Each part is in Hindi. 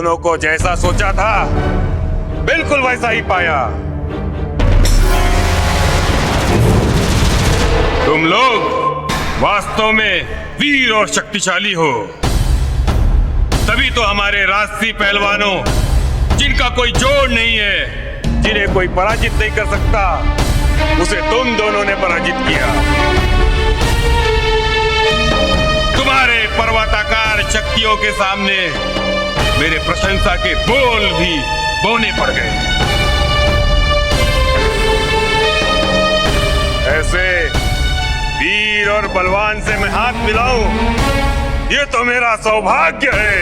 दोनों को जैसा सोचा था बिल्कुल वैसा ही पाया। तुम लोग वास्तव में वीर और शक्तिशाली हो। तभी तो हमारे राजसी पहलवानों, जिनका कोई जोड़ नहीं है, जिन्हें कोई पराजित नहीं कर सकता, उसे तुम दोनों ने पराजित किया। तुम्हारे पर्वताकार शक्तियों के सामने मेरे प्रशंसा के बोल भी बौने पड़ गए। ऐसे वीर और बलवान से मैं हाथ मिलाऊं, ये तो मेरा सौभाग्य है।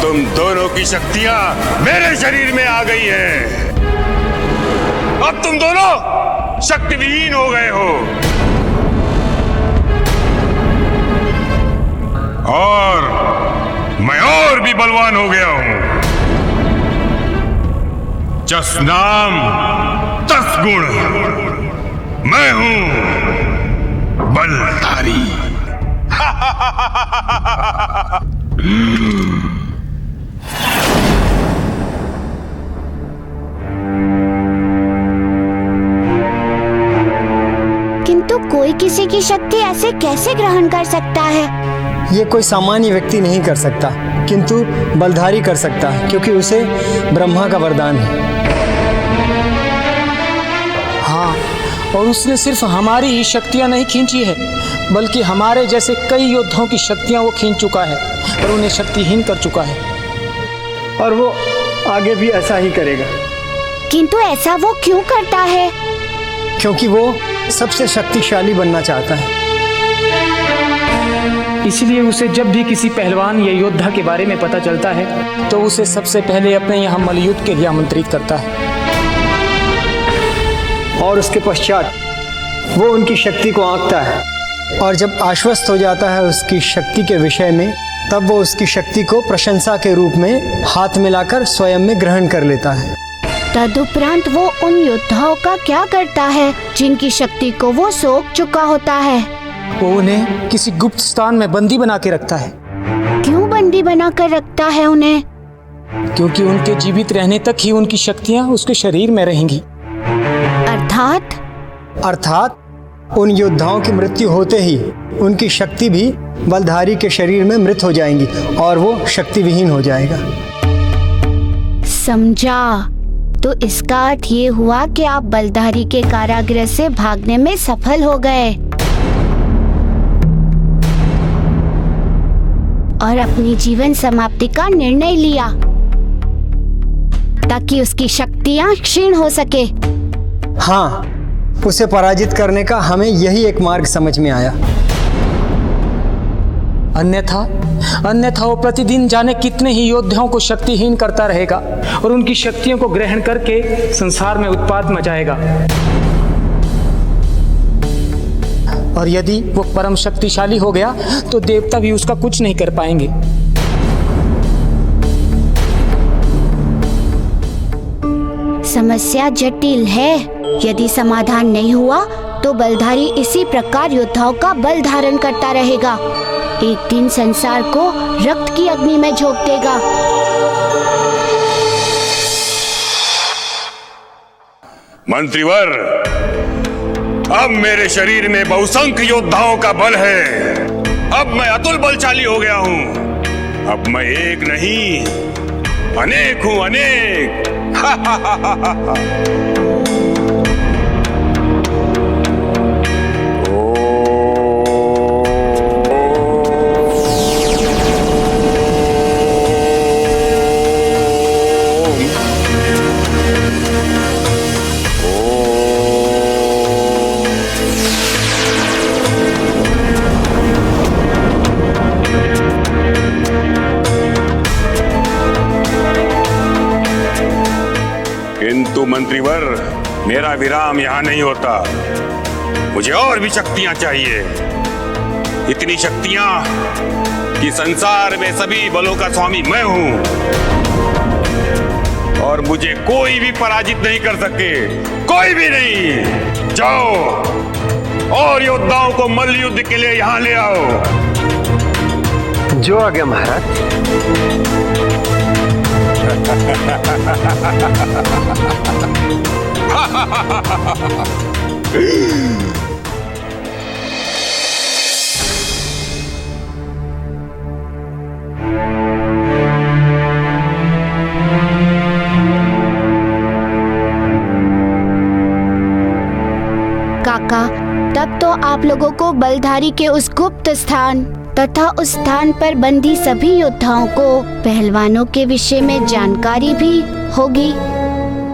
तुम दोनों की शक्तियां मेरे शरीर में आ गई हैं। अब तुम दोनों शक्तिविहीन हो गए हो और मैं और भी बलवान हो गया हूं। जस नाम तस गुण, मैं हूं बलधारी। किंतु कोई किसी की शक्ति ऐसे कैसे ग्रहण कर सकता है? ये कोई सामान्य व्यक्ति नहीं कर सकता, किंतु बलधारी कर सकता है, क्योंकि उसे ब्रह्मा का वरदान है। हाँ, और उसने सिर्फ हमारी ही शक्तियाँ नहीं खींची है, बल्कि हमारे जैसे कई योद्धाओं की शक्तियाँ वो खींच चुका है और उन्हें शक्तिहीन कर चुका है। और वो आगे भी ऐसा ही करेगा। किंतु ऐसा वो क्यों करता है? क्योंकि वो सबसे शक्तिशाली बनना चाहता है। इसलिए उसे जब भी किसी पहलवान या योद्धा के बारे में पता चलता है तो उसे सबसे पहले अपने यहाँ मल्लयुद्ध के लिए आमंत्रित करता है। और उसके पश्चात वो उनकी शक्ति को आंकता है, और जब आश्वस्त हो जाता है उसकी शक्ति के विषय में, तब वो उसकी शक्ति को प्रशंसा के रूप में हाथ मिलाकर स्वयं में ग्रहण कर लेता है। तदुपरांत वो उन योद्धाओं का क्या करता है जिनकी शक्ति को वो सोख चुका होता है? वो उन्हें किसी गुप्त स्थान में बंदी बना के रखता है। क्यों बंदी बना कर रखता है उन्हें? क्योंकि उनके जीवित रहने तक ही उनकी शक्तियाँ उसके शरीर में रहेंगी। अर्थात उन योद्धाओं की मृत्यु होते ही उनकी शक्ति भी बलधारी के शरीर में मृत हो जाएंगी और वो शक्तिविहीन हो जाएगा। समझा। तो इसका अर्थ ये हुआ कि आप बलधारी के कारागृह से भागने में सफल हो गए और अपनी जीवन समाप्ति का निर्णय लिया ताकि उसकी शक्तियां क्षीण हो सके। हाँ, उसे पराजित करने का हमें यही एक मार्ग समझ में आया। अन्यथा वो प्रतिदिन जाने कितने ही योद्धाओं को शक्तिहीन करता रहेगा और उनकी शक्तियों को ग्रहण करके संसार में उत्पात मचाएगा। और यदि वो परम शक्तिशाली हो गया तो देवता भी उसका कुछ नहीं कर पाएंगे। समस्या जटिल है। यदि समाधान नहीं हुआ तो बलधारी इसी प्रकार योद्धाओं का बल धारण करता रहेगा। एक दिन संसार को रक्त की अग्नि में झोंक देगा। मंत्रीवर, अब मेरे शरीर में बहुसंख्य योद्धाओं का बल है। अब मैं अतुल बलशाली हो गया हूं। अब मैं एक नहीं, अनेक हूं, अनेक। परंतु मंत्रीवर, मेरा विराम यहाँ नहीं होता। मुझे और भी शक्तियां चाहिए, इतनी शक्तियां कि संसार में सभी बलों का स्वामी मैं हूं और मुझे कोई भी पराजित नहीं कर सके, कोई भी नहीं। जाओ और योद्धाओं को मल्ल युद्ध के लिए यहां ले आओ। जो आ गया महाराज। काका, तब तो आप लोगों को बलधारी के उस गुप्त स्थान तथा उस स्थान पर बंदी सभी योद्धाओं को पहलवानों के विषय में जानकारी भी होगी।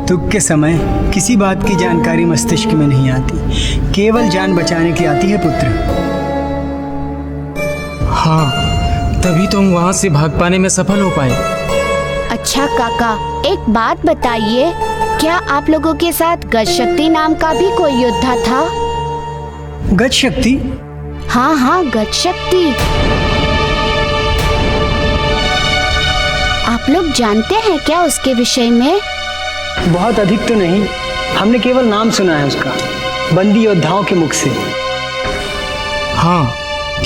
दुख के समय किसी बात की जानकारी मस्तिष्क में नहीं आती, केवल जान बचाने की आती है पुत्र। हाँ, तभी तो हम वहाँ से भाग पाने में सफल हो पाए। अच्छा काका, एक बात बताइए, क्या आप लोगों के साथ गजशक्ति नाम का भी कोई योद्धा था? गजशक्ति? हाँ हाँ, गजशक्ति। आप लोग जानते हैं क्या उसके विषय में? बहुत अधिक तो नहीं, हमने केवल नाम सुना है उसका, बंदी योद्धाओं के मुख से। हाँ,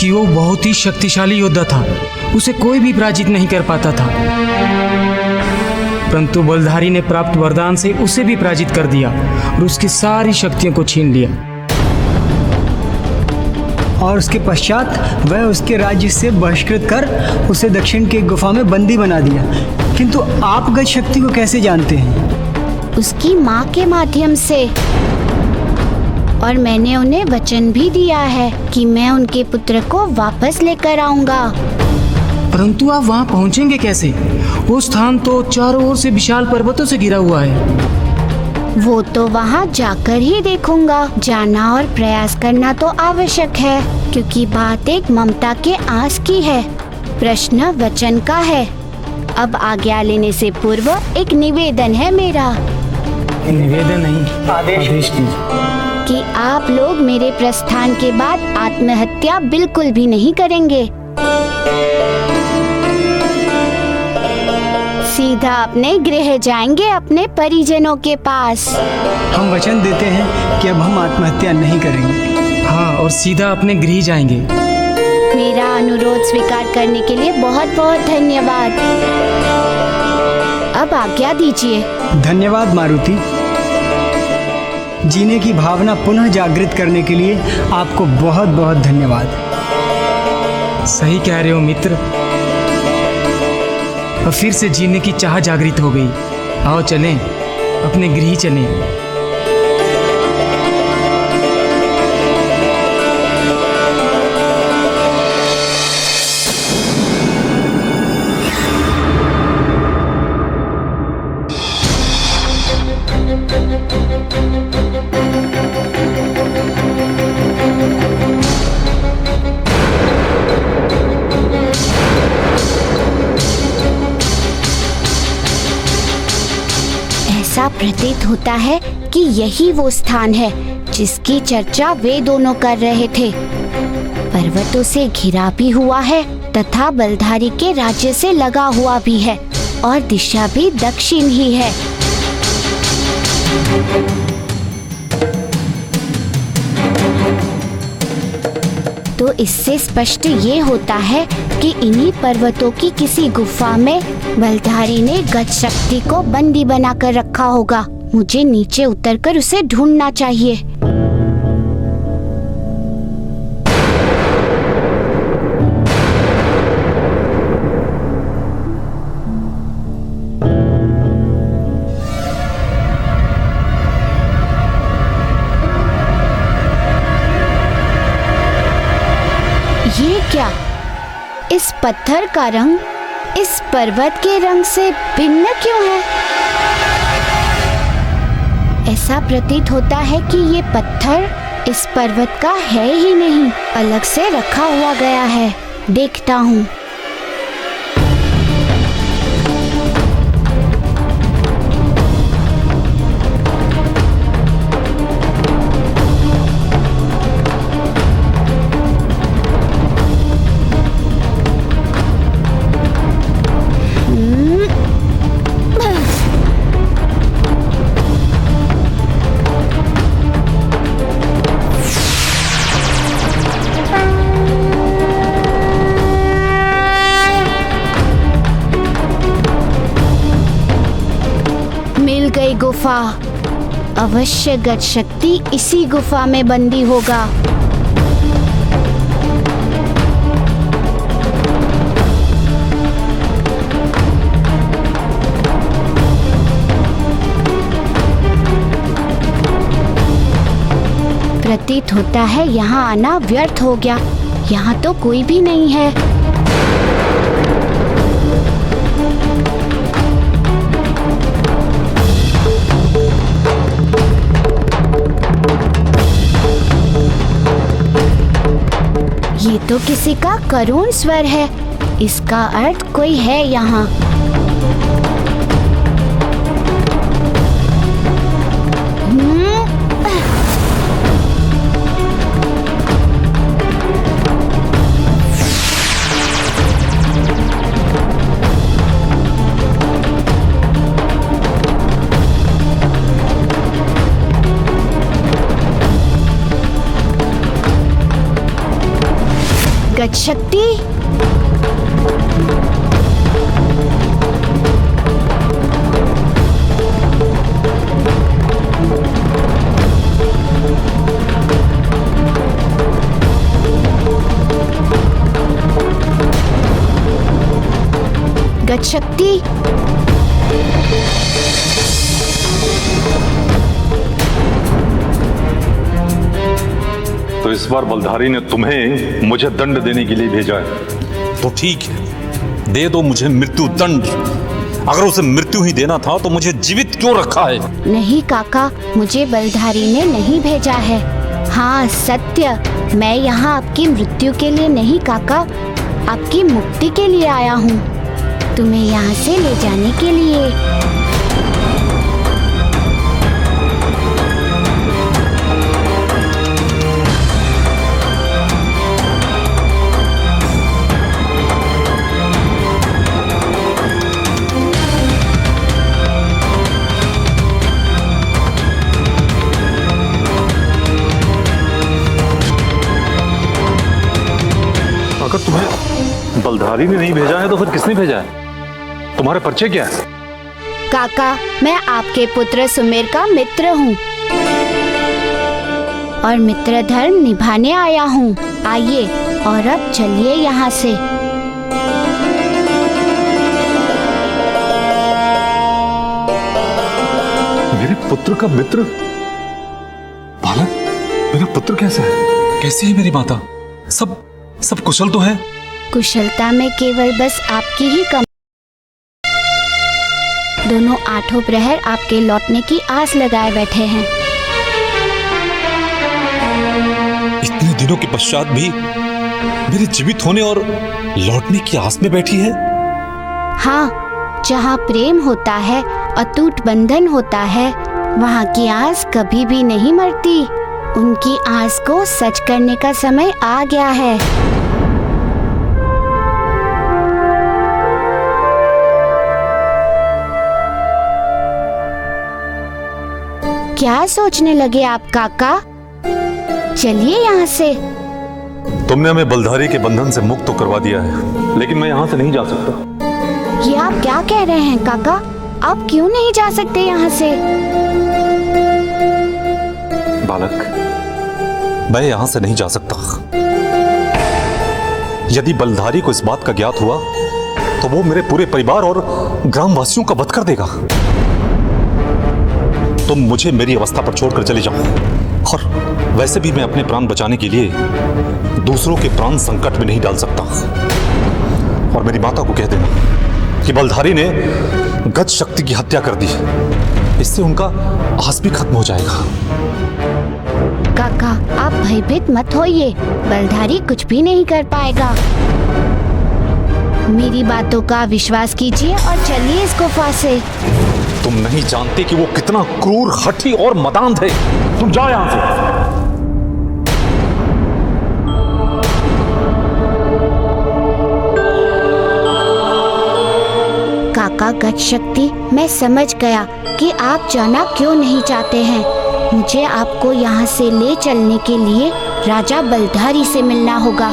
कि वो बहुत ही शक्तिशाली योद्धा था, उसे कोई भी पराजित नहीं कर पाता था। परंतु बलधारी ने प्राप्त वरदान से उसे भी पराजित कर दिया और उसकी सारी शक्तियों को छीन लिया। और उसके पश्चात वह उसके राज्य से बहिष्कृत कर उसे दक्षिण की एक गुफा में बंदी बना दिया। किंतु आप गज शक्ति को कैसे जानते हैं? उसकी माँ के माध्यम से, और मैंने उन्हें वचन भी दिया है कि मैं उनके पुत्र को वापस लेकर आऊंगा। परंतु आप वहाँ पहुँचेंगे कैसे? वो स्थान तो चारों ओर से विशाल पर्वतों से घिरा हुआ है। वो तो वहाँ जाकर ही देखूंगा। जाना और प्रयास करना तो आवश्यक है, क्योंकि बात एक ममता के आस की है, प्रश्न वचन का है। अब आज्ञा लेने से पूर्व एक निवेदन है मेरा। निवेदन नहीं, आदेश कीजिए कि आप लोग मेरे प्रस्थान के बाद आत्महत्या बिल्कुल भी नहीं करेंगे। सीधा अपने गृह जाएंगे, अपने परिजनों के पास। हम वचन देते हैं कि अब हम आत्महत्या नहीं करेंगे। हाँ, और सीधा अपने गृह जाएंगे। मेरा अनुरोध स्वीकार करने के लिए बहुत बहुत धन्यवाद। अब आज्ञा दीजिए। धन्यवाद मारुति। जीने की भावना पुनः जागृत करने के लिए आपको बहुत बहुत धन्यवाद। सही कह रहे हो मित्र, और फिर से जीने की चाह जागृत हो गई। आओ चलें, अपने गृह चलें। ऐसा प्रतीत होता है कि यही वो स्थान है जिसकी चर्चा वे दोनों कर रहे थे। पर्वतों से घिरा भी हुआ है तथा बलधारी के राज्य से लगा हुआ भी है, और दिशा भी दक्षिण ही है। तो इससे स्पष्ट ये होता है कि इन्हीं पर्वतों की किसी गुफा में बलधारी ने गज शक्ति को बंदी बनाकर रखा होगा। मुझे नीचे उतरकर उसे ढूंढना चाहिए। ये क्या? इस पत्थर का रंग इस पर्वत के रंग से भिन्न क्यों है? ऐसा प्रतीत होता है कि ये पत्थर इस पर्वत का है ही नहीं, अलग से रखा हुआ गया है। देखता हूँ। खुल गई गुफा। अवश्य गज शक्ति इसी गुफा में बंदी होगा। प्रतीत होता है यहाँ आना व्यर्थ हो गया। यहाँ तो कोई भी नहीं है। ये तो किसी का करुण स्वर है। इसका अर्थ कोई है यहाँ। गज शक्ति, गज शक्ति। तो इस बार बलधारी ने तुम्हें मुझे दंड देने के लिए भेजा है। तो ठीक है, दे दो मुझे मृत्यु दंड। अगर उसे मृत्यु ही देना था तो मुझे जीवित क्यों रखा है? नहीं काका, मुझे बलधारी ने नहीं भेजा है। हाँ सत्य, मैं यहाँ आपकी मृत्यु के लिए नहीं काका, आपकी मुक्ति के लिए आया हूँ। तुम्हें यहाँ से ले जाने के लिए। अगर तुम्हें बलधारी ने नहीं भेजा है तो फिर किसने भेजा है? तुम्हारे परिचय क्या है? काका, मैं आपके पुत्र सुमेर का मित्र हूँ और मित्र धर्म निभाने आया हूँ। आइए और अब चलिए यहाँ से। मेरे पुत्र का मित्र? बालक, मेरा पुत्र कैसा है? कैसी है मेरी माता? सब कुशल तो है? कुशलता में केवल बस आपकी ही कमी। दोनों आठों प्रहर आपके लौटने की आस लगाए बैठे हैं। इतने दिनों के पश्चात भी मेरे जीवित होने और लौटने की आस में बैठी है। हाँ, जहाँ प्रेम होता है, अटूट बंधन होता है, वहाँ की आस कभी भी नहीं मरती। उनकी आस को सच करने का समय आ गया है। क्या सोचने लगे आप काका? चलिए यहाँ से। तुमने हमें बलधारी के बंधन से मुक्त तो करवा दिया है, लेकिन मैं यहाँ से नहीं जा सकता। ये आप क्या कह रहे हैं काका? आप क्यों नहीं जा सकते यहाँ से? बालक, मैं यहाँ से नहीं जा सकता। यदि बलधारी को इस बात का ज्ञात हुआ तो वो मेरे पूरे परिवार और ग्रामवासियों का वध कर देगा। तुम मुझे मेरी अवस्था पर छोड़कर चले जाओ। और वैसे भी मैं अपने प्राण बचाने के लिए दूसरों के प्राण संकट में नहीं डाल सकता। और मेरी माता को कह देना कि बलधारी ने गज शक्ति की हत्या कर दी। इससे उनका आस भी खत्म हो जाएगा। काका, आप भयभीत मत होइए। बलधारी कुछ भी नहीं कर पाएगा। मेरी बातों का विश्वास कीजिए और चलिए इस गुफा से। तुम नहीं जानते कि वो कितना क्रूर, हठी और मदांध है। तुम जाओ यहां से। काका गज शक्ति, मैं समझ गया कि आप जाना क्यों नहीं चाहते हैं। मुझे आपको यहाँ से ले चलने के लिए राजा बलधारी से मिलना होगा।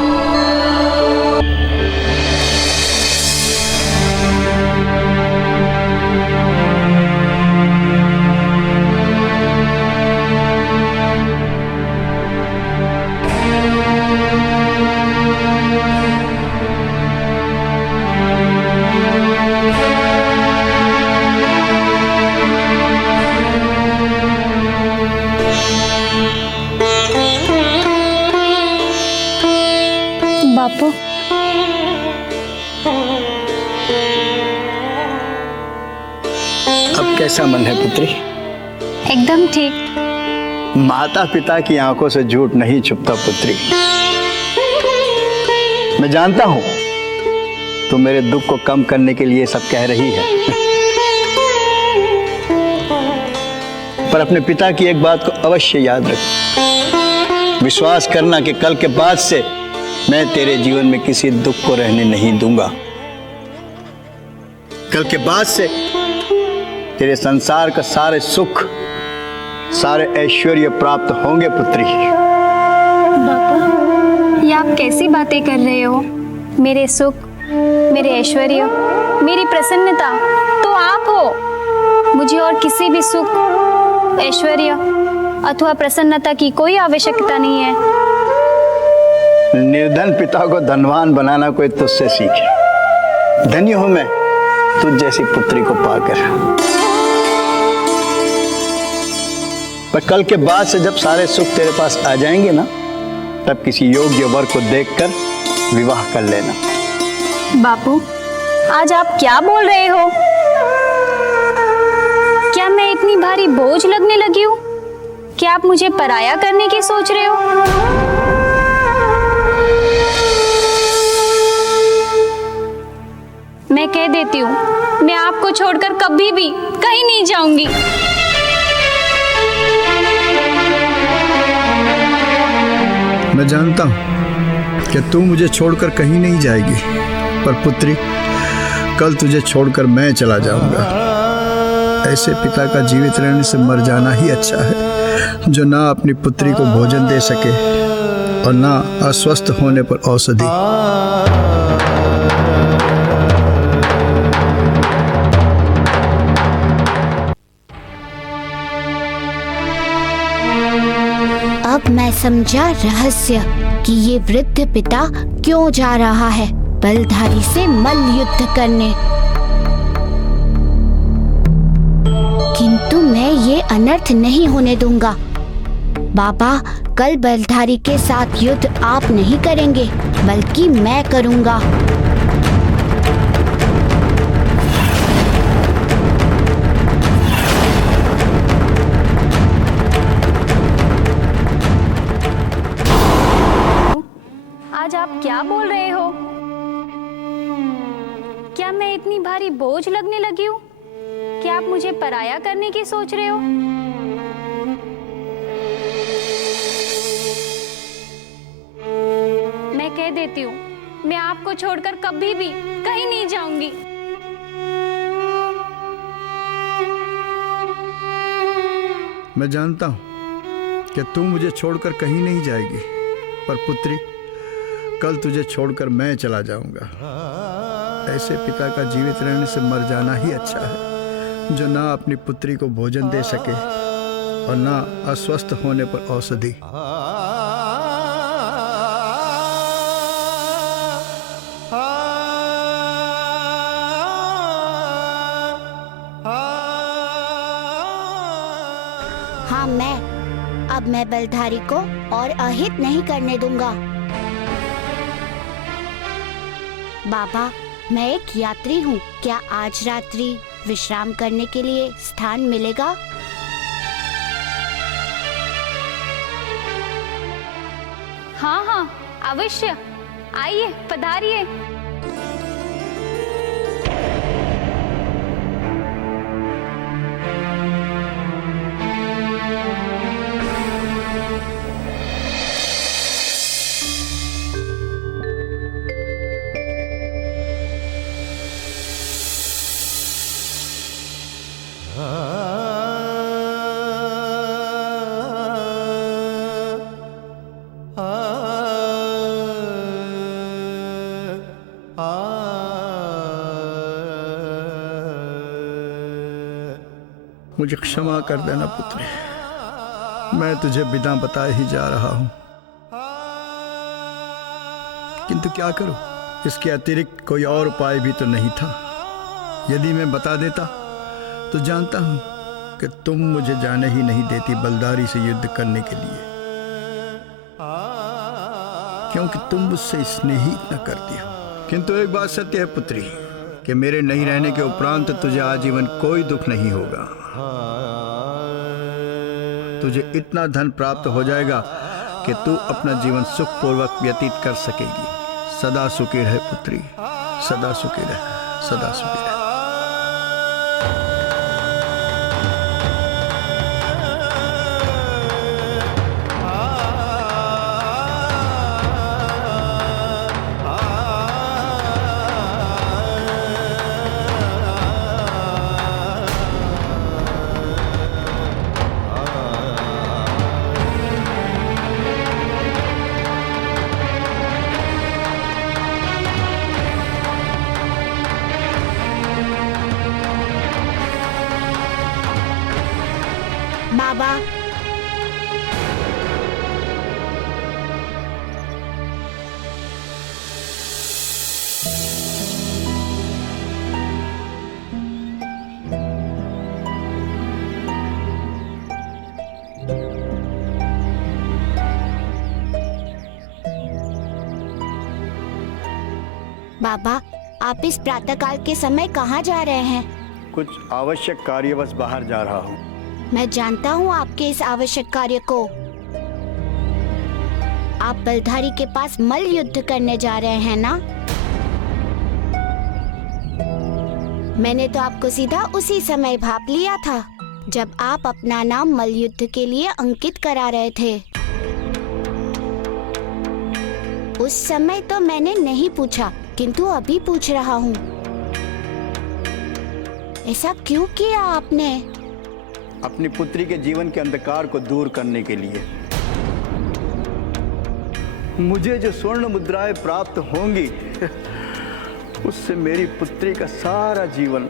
अब कैसा मन है पुत्री? एकदम ठीक। माता पिता की आंखों से झूठ नहीं छुपता पुत्री। मैं जानता हूं तू मेरे दुख को कम करने के लिए सब कह रही है, पर अपने पिता की एक बात को अवश्य याद रख। विश्वास करना कि कल के बाद से मैं तेरे जीवन में किसी दुख को रहने नहीं दूंगा। कल के बाद से तेरे संसार का सारे सुख, सारे ऐश्वर्य प्राप्त होंगे पुत्री। बापू, ये आप कैसी बातें कर रहे हो? मेरे सुख, मेरे ऐश्वर्य, मेरी प्रसन्नता तो आप हो। मुझे और किसी भी सुख, ऐश्वर्य अथवा प्रसन्नता की कोई आवश्यकता नहीं है। निर्धन पिता को धनवान बनाना कोई तुझसे सीखे। धन्य हूं मैं तुझ जैसी पुत्री को पाकर। पर कल के बाद से जब सारे सुख तेरे पास आ जाएंगे ना, तब किसी योग्य वर को देखकर विवाह कर लेना। बापू, आज आप क्या बोल रहे हो? क्या मैं इतनी भारी बोझ लगने लगी हूँ? क्या आप मुझे पराया करने की सोच रहे हो? मैं कह देती हूँ, मैं आपको छोड़कर कभी भी कहीं नहीं जाऊंगी। मैं जानता हूं कि तू मुझे छोड़कर कहीं नहीं जाएगी, पर पुत्री कल तुझे छोड़कर मैं चला जाऊंगा। ऐसे पिता का जीवित रहने से मर जाना ही अच्छा है, जो ना अपनी पुत्री को भोजन दे सके और ना अस्वस्थ होने पर औषधि। अब मैं समझा रहस्य कि ये वृद्ध पिता क्यों जा रहा है बलधारी से मल्ल युद्ध करने। किंतु मैं ये अनर्थ नहीं होने दूंगा। बाबा, कल बलधारी के साथ युद्ध आप नहीं करेंगे, बल्कि मैं करूंगा। आज आप क्या बोल रहे हो? क्या मैं इतनी भारी बोझ लगने लगी हूँ? क्या आप मुझे पराया करने की सोच रहे हो? मैं कह देती हूँ, मैं आपको छोड़कर कभी भी कहीं नहीं जाऊंगी। मैं जानता हूं कि तू मुझे छोड़कर कहीं नहीं जाएगी, पर पुत्री कल तुझे छोड़कर मैं चला जाऊंगा। ऐसे पिता का जीवित रहने से मर जाना ही अच्छा है, जो ना अपनी पुत्री को भोजन दे सके और ना अस्वस्थ होने पर औषधि। हाँ, अब मैं बलधारी को और अहित नहीं करने दूंगा। बाबा, मैं एक यात्री हूँ। क्या आज रात्रि विश्राम करने के लिए स्थान मिलेगा? हाँ हाँ, अवश्य। आइए, पधारिए। मुझे क्षमा कर देना पुत्री, मैं तुझे बिना बताए ही जा रहा हूं। किंतु क्या करूं, इसके अतिरिक्त कोई और उपाय भी तो नहीं था। यदि मैं बता देता तो जानता हूं कि तुम मुझे जाने ही नहीं देती बलधारी से युद्ध करने के लिए, क्योंकि तुम मुझसे स्नेह ही इतना करती हो। किंतु एक बात सत्य है पुत्री, कि मेरे नहीं रहने के उपरांत तुझे आजीवन कोई दुख नहीं होगा। तुझे इतना धन प्राप्त हो जाएगा कि तू अपना जीवन सुखपूर्वक व्यतीत कर सकेगी। सदा सुखी रहे पुत्री, सदा सुखी रहे, सदा सुखी रहे। बाबा, बाबा, आप इस प्रातःकाल के समय कहाँ जा रहे हैं? कुछ आवश्यक कार्यवश बाहर जा रहा हूँ। मैं जानता हूँ आपके इस आवश्यक कार्य को। आप बलधारी के पास मल्ल युद्ध करने जा रहे हैं ना? मैंने तो आपको सीधा उसी समय भाप लिया था जब आप अपना नाम मल्ल युद्ध के लिए अंकित करा रहे थे। उस समय तो मैंने नहीं पूछा, किंतु अभी पूछ रहा हूँ। ऐसा क्यों किया आपने? अपनी पुत्री के जीवन के अंधकार को दूर करने के लिए। मुझे जो स्वर्ण मुद्राएं प्राप्त होंगी उससे मेरी पुत्री का सारा जीवन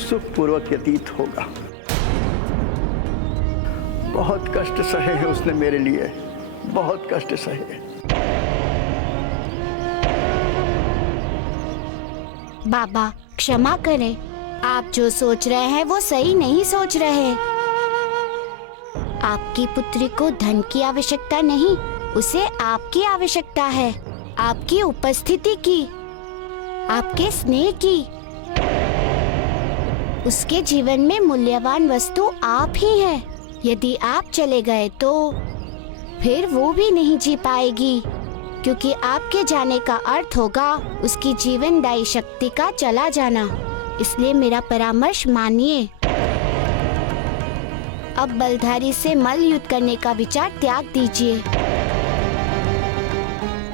सुखपूर्वक व्यतीत होगा। बहुत कष्ट सहे हैं उसने मेरे लिए, बहुत कष्ट सहे। बाबा, क्षमा करें, आप जो सोच रहे हैं वो सही नहीं सोच रहे। आपकी पुत्री को धन की आवश्यकता नहीं, उसे आपकी आवश्यकता है, आपकी उपस्थिति की, आपके स्नेह की। उसके जीवन में मूल्यवान वस्तु आप ही हैं। यदि आप चले गए तो फिर वो भी नहीं जी पाएगी, क्योंकि आपके जाने का अर्थ होगा उसकी जीवनदायी शक्ति का चला जाना। इसलिए मेरा परामर्श मानिए। अब बलधारी से मल्ल युद्ध करने का विचार त्याग दीजिए।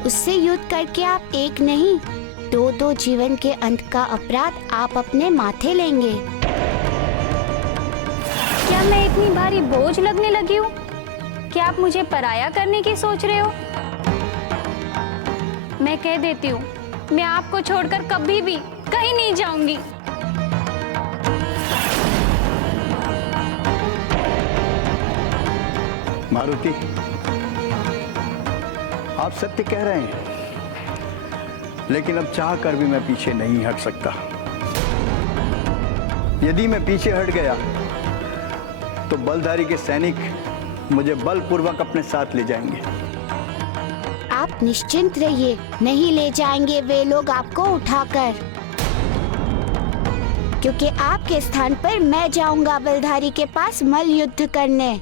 उससे युद्ध करके आप एक नहीं, दो जीवन के अंत का अपराध आप अपने माथे लेंगे। क्या मैं इतनी भारी बोझ लगने लगी हूँ? क्या आप मुझे पराया करने की सोच रहे हो? मैं कह देती हूँ, मैं आपको छोड़कर कभी भी कहीं नहीं जाऊंगी। मारुति, आप सत्य कह रहे हैं, लेकिन अब चाह कर भी मैं पीछे नहीं हट सकता। यदि मैं पीछे हट गया तो बलधारी के सैनिक मुझे बलपूर्वक अपने साथ ले जाएंगे। आप निश्चिंत रहिए, नहीं ले जाएंगे वे लोग आपको उठाकर, क्योंकि आपके स्थान पर मैं जाऊंगा बलधारी के पास मल्ल युद्ध करने।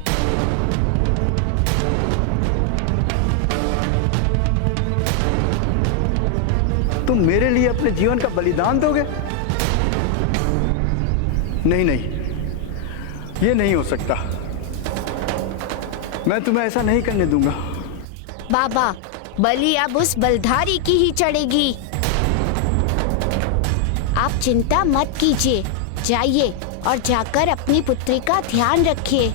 तुम मेरे लिए अपने जीवन का बलिदान दोगे? नहीं नहीं, ये नहीं हो सकता। मैं तुम्हें ऐसा नहीं करने दूंगा। बाबा, बलि अब उस बलधारी की ही चढ़ेगी। आप चिंता मत कीजिए, जाइए और जाकर अपनी पुत्री का ध्यान रखिए।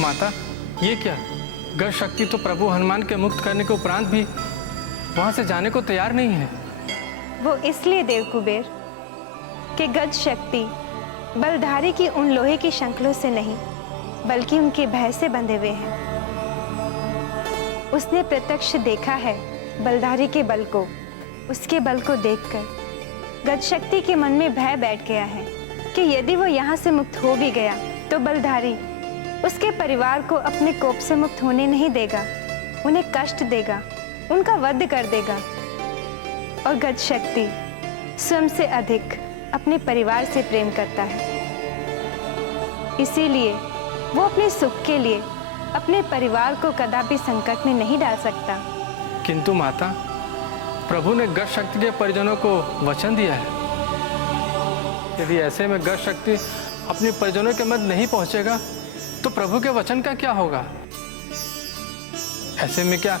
माता, ये क्या? गज शक्ति तो प्रभु हनुमान के मुक्त करने के उपरांत भी वहां से जाने को तैयार नहीं है। वो इसलिए देव कुबेर कि गज शक्ति बलधारी की उन लोहे की शंखलों से नहीं, बल्कि उनके भय से बंधे हुए हैं। उसने प्रत्यक्ष देखा है बलधारी के बल को। उसके बल को देखकर गज शक्ति के मन में भय बैठ गया है कि यदि वो यहाँ से मुक्त हो भी गया तो बलधारी उसके परिवार को अपने कोप से मुक्त होने नहीं देगा, उन्हें कष्ट देगा, उनका वध कर देगा। और गज शक्ति स्वयं से अधिक अपने परिवार से प्रेम करता है, इसीलिए वो अपने सुख के लिए अपने परिवार को कदापि संकट में नहीं डाल सकता। किंतु माता, प्रभु ने गज शक्ति के परिजनों को वचन दिया है। यदि ऐसे में गज शक्ति अपने परिजनों के मध्य नहीं पहुंचेगा तो प्रभु के वचन का क्या होगा? ऐसे में क्या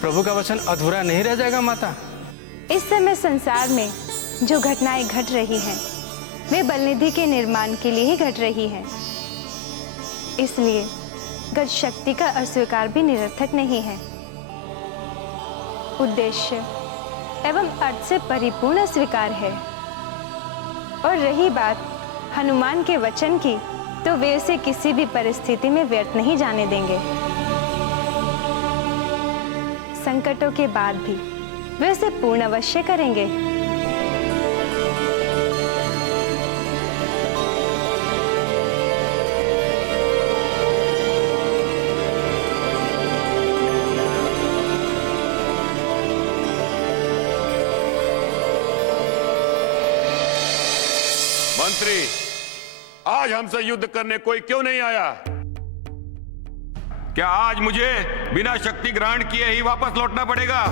प्रभु का वचन अधूरा नहीं रह जाएगा माता? इस समय संसार में जो घटनाएं घट रही हैं, वे बलनिधि के निर्माण के लिए ही घट रही हैं। इसलिए गज शक्ति का अस्वीकार भी निरर्थक नहीं है। उद्देश्य एवं अर्थ से परिपूर्ण स्वीकार है। और रही बात हनुमान के वचन की, तो वे उसे किसी भी परिस्थिति में व्यर्थ नहीं जाने देंगे। संकटों के बाद भी वे उसे पूर्ण अवश्य करेंगे। मंत्री, आज हमसे युद्ध करने कोई क्यों नहीं आया? क्या आज मुझे बिना शक्ति ग्रहण किए ही वापस लौटना पड़ेगा?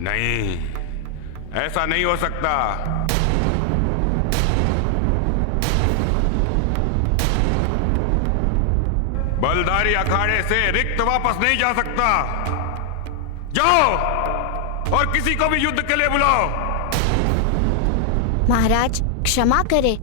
नहीं, ऐसा नहीं हो सकता। बलधारी अखाड़े से रिक्त वापस नहीं जा सकता। जाओ और किसी को भी युद्ध के लिए बुलाओ। महाराज क्षमा करें।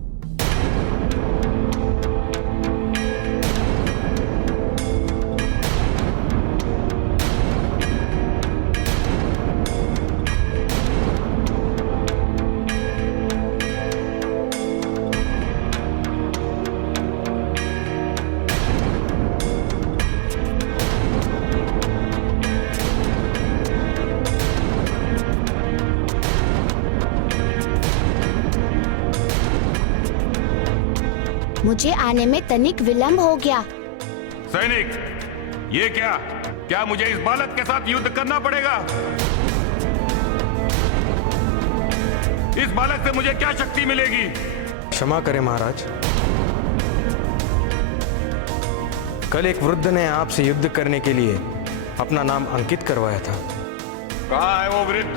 मुझे आने में तनिक विलंब हो गया। सैनिक, ये क्या मुझे इस बालक के साथ युद्ध करना पड़ेगा? इस बालक से मुझे क्या शक्ति मिलेगी? क्षमा करें महाराज, कल एक वृद्ध ने आपसे युद्ध करने के लिए अपना नाम अंकित करवाया था। कहाँ है वो वृद्ध?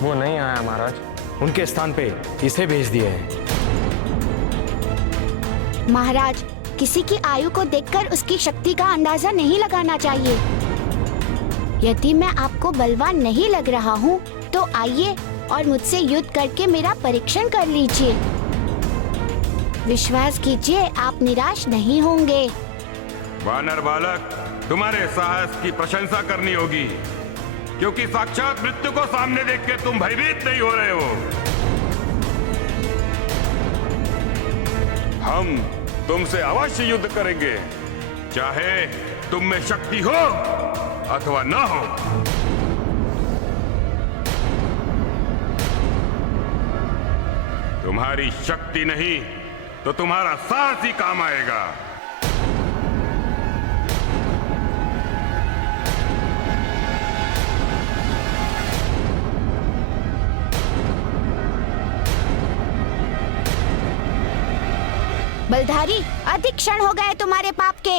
वो नहीं आया महाराज, उनके स्थान पे इसे भेज दिया है। महाराज, किसी की आयु को देखकर उसकी शक्ति का अंदाजा नहीं लगाना चाहिए। यदि मैं आपको बलवान नहीं लग रहा हूँ तो आइए और मुझसे युद्ध करके मेरा परीक्षण कर लीजिए। विश्वास कीजिए, आप निराश नहीं होंगे। वानर बालक, तुम्हारे साहस की प्रशंसा करनी होगी, क्योंकि साक्षात मृत्यु को सामने देख के तुम भयभीत नहीं हो रहे हो। हम तुमसे अवश्य युद्ध करेंगे, चाहे तुम में शक्ति हो अथवा न हो। तुम्हारी शक्ति नहीं तो तुम्हारा साहस ही काम आएगा। बलधारी, अधिक क्षण हो गए तुम्हारे पाप के।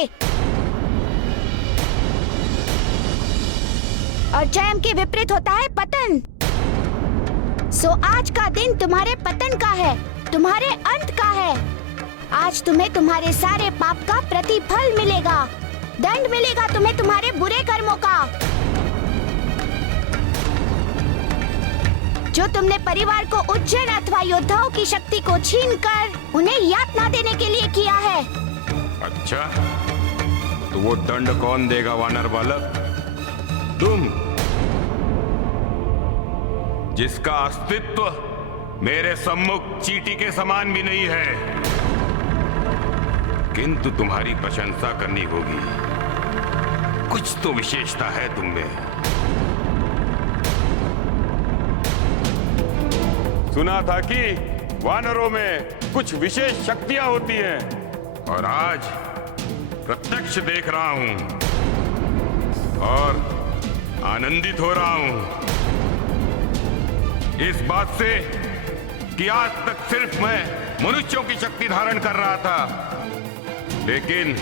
और जयम के विपरीत होता है पतन। सो आज का दिन तुम्हारे पतन का है, तुम्हारे अंत का है। आज तुम्हें तुम्हारे सारे पाप का प्रतिफल मिलेगा, दंड मिलेगा तुम्हें तुम्हारे बुरे कर्मों का, जो तुमने परिवार को उज्जैन अथवा योद्धाओं की शक्ति को छीनकर उन्हें यातना देने के लिए किया है। अच्छा, तो वो दंड कौन देगा वानर बालक? तुम, जिसका अस्तित्व मेरे सम्मुख चींटी के समान भी नहीं है, किंतु तुम्हारी प्रशंसा करनी होगी। कुछ तो विशेषता है तुम में। सुना था कि वानरों में कुछ विशेष शक्तियां होती हैं, और आज प्रत्यक्ष देख रहा हूं और आनंदित हो रहा हूं इस बात से कि आज तक सिर्फ मैं मनुष्यों की शक्ति धारण कर रहा था, लेकिन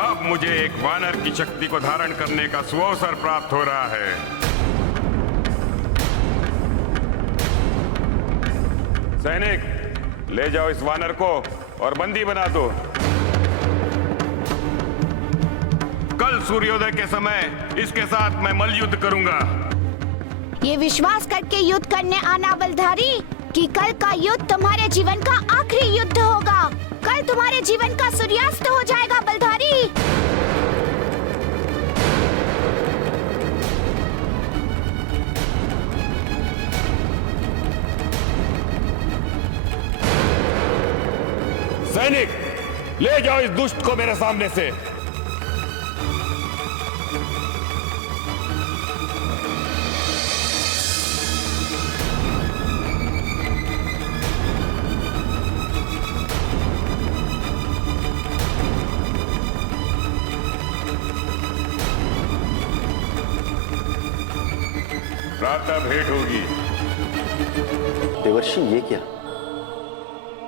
अब मुझे एक वानर की शक्ति को धारण करने का सुअवसर प्राप्त हो रहा है। सैनिक, ले जाओ इस वानर को और बंदी बना दो। कल सूर्योदय के समय इसके साथ मैं मल्लयुद्ध करूंगा। ये विश्वास करके युद्ध करने आना बलधारी कि कल का युद्ध तुम्हारे जीवन का आखिरी युद्ध होगा। कल तुम्हारे जीवन का सूर्यास्त हो जाएगा बलधारी। सैनिक, ले जाओ इस दुष्ट को मेरे सामने से। प्रातः भेंट होगी। देवर्षि, ये क्या?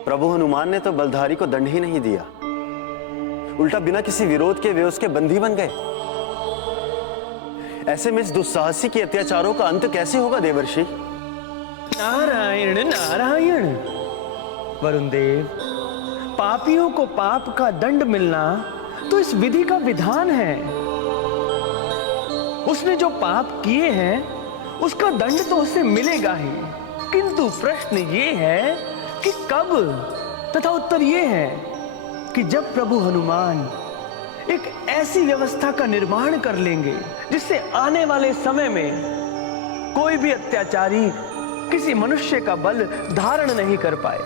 प्रभु हनुमान ने तो बलधारी को दंड ही नहीं दिया, उल्टा बिना किसी विरोध के वे उसके बंदी बन गए। ऐसे में इस दुस्साहसी के अत्याचारों का अंत कैसे होगा देवर्षि? नारायण नारायण। वरुण देव, पापियों को पाप का दंड मिलना तो इस विधि का विधान है। उसने जो पाप किए हैं उसका दंड तो उसे मिलेगा ही, किंतु प्रश्न ये है कि कब, तथा उत्तर ये है कि जब प्रभु हनुमान एक ऐसी व्यवस्था का निर्माण कर लेंगे जिससे आने वाले समय में कोई भी अत्याचारी किसी मनुष्य का बल धारण नहीं कर पाए।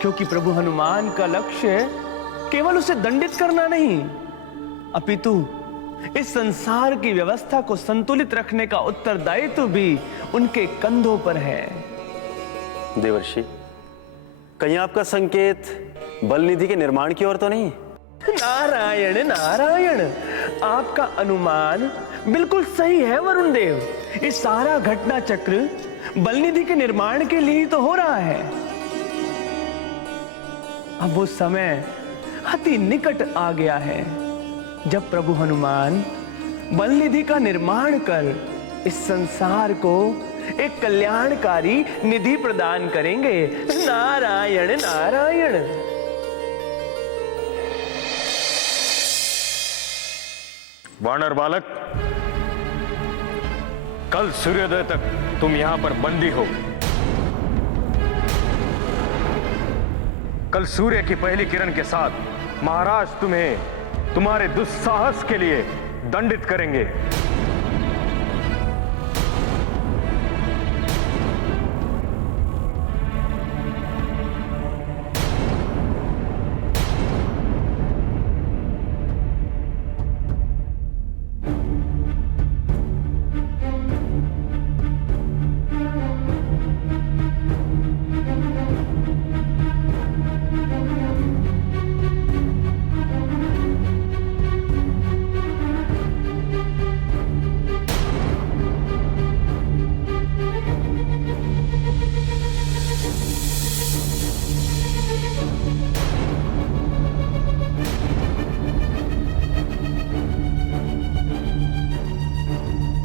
क्योंकि प्रभु हनुमान का लक्ष्य केवल उसे दंडित करना नहीं, अपितु इस संसार की व्यवस्था को संतुलित रखने का उत्तरदायित्व भी उनके कंधों पर है। देवर्षि, कहीं आपका संकेत बलनिधि के निर्माण की ओर तो नहीं? नारायण नारायण, आपका अनुमान बिल्कुल सही है वरुण देव। इस सारा घटना चक्र बलनिधि के निर्माण के लिए तो हो रहा है। अब वो समय अति निकट आ गया है जब प्रभु हनुमान बलनिधि का निर्माण कर इस संसार को एक कल्याणकारी निधि प्रदान करेंगे। नारायण नारायण। वानर बालक, कल सूर्योदय तक तुम यहां पर बंदी हो। कल सूर्य की पहली किरण के साथ महाराज तुम्हें तुम्हारे दुस्साहस के लिए दंडित करेंगे।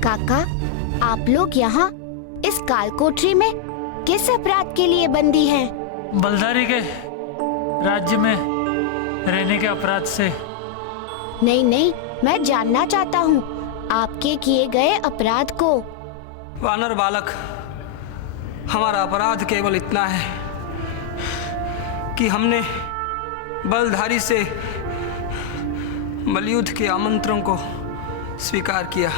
काका, आप लोग यहाँ इस कालकोठरी में किस अपराध के लिए बंदी हैं? बलधारी के राज्य में रहने के अपराध से। नहीं नहीं, मैं जानना चाहता हूँ आपके किए गए अपराध को। वानर बालक, हमारा अपराध केवल इतना है कि हमने बलधारी से मल्लयुद्ध के आमंत्रण को स्वीकार किया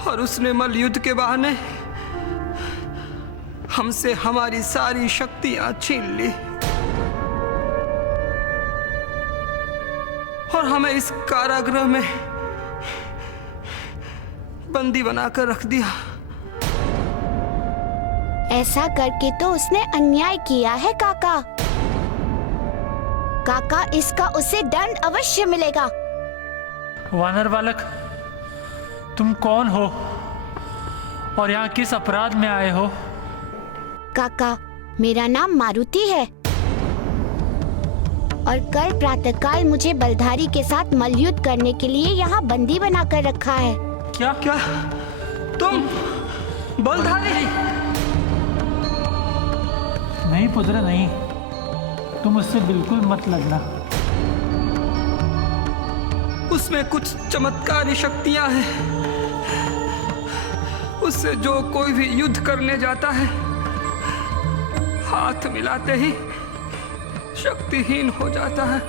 और उसने मल्लयुद्ध के बहाने हमसे हमारी सारी शक्तियां छीन ली और हमें इस कारागृह में बंदी बनाकर रख दिया। ऐसा करके तो उसने अन्याय किया है काका। काका, इसका उसे दंड अवश्य मिलेगा। वानर बालक, तुम कौन हो और यहाँ किस अपराध में आए हो? काका, मेरा नाम मारुति है और कल प्रातःकाल मुझे बलधारी के साथ मल्लयुद्ध करने के लिए यहाँ बंदी बनाकर रखा है। क्या? तुम बलधारी? नहीं पुत्र, नहीं, तुम उससे बिल्कुल मत लगना। उसमें कुछ चमत्कारी शक्तियां हैं। उससे जो कोई भी युद्ध करने जाता है, हाथ मिलाते ही शक्तिहीन हो जाता है।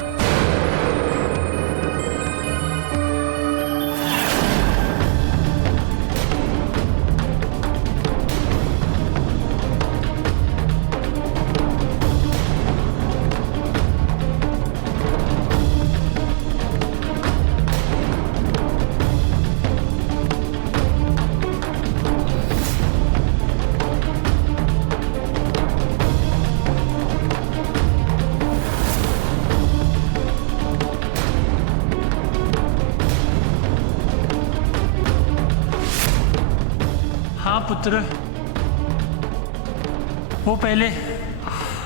हाँ पुत्र, वो पहले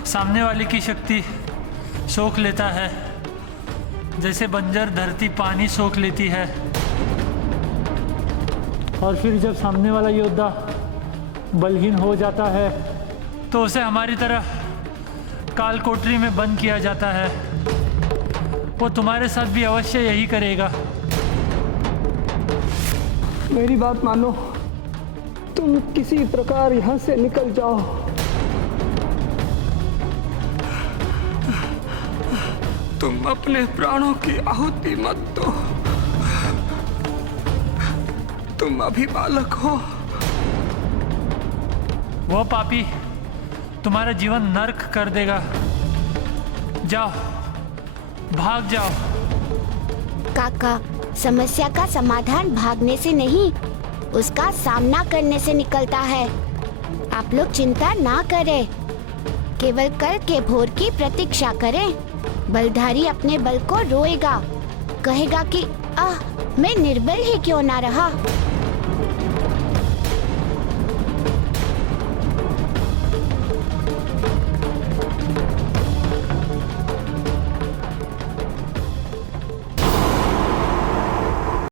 सामने वाले की शक्ति सोख लेता है, जैसे बंजर धरती पानी सोख लेती है, और फिर जब सामने वाला योद्धा बलहीन हो जाता है तो उसे हमारी तरह काल कोठरी में बंद किया जाता है। वो तुम्हारे साथ भी अवश्य यही करेगा। मेरी बात मानो, तुम किसी प्रकार यहाँ से निकल जाओ। तुम अपने प्राणों की आहुति मत दो। तुम अभी बालक हो। वो पापी तुम्हारा जीवन नर्क कर देगा। जाओ, भाग जाओ। काका, समस्या का समाधान भागने से नहीं, उसका सामना करने से निकलता है। आप लोग चिंता ना करें, केवल कल के भोर की प्रतीक्षा करें। बलधारी अपने बल को रोएगा, कहेगा कि मैं निर्बल ही क्यों ना रहा।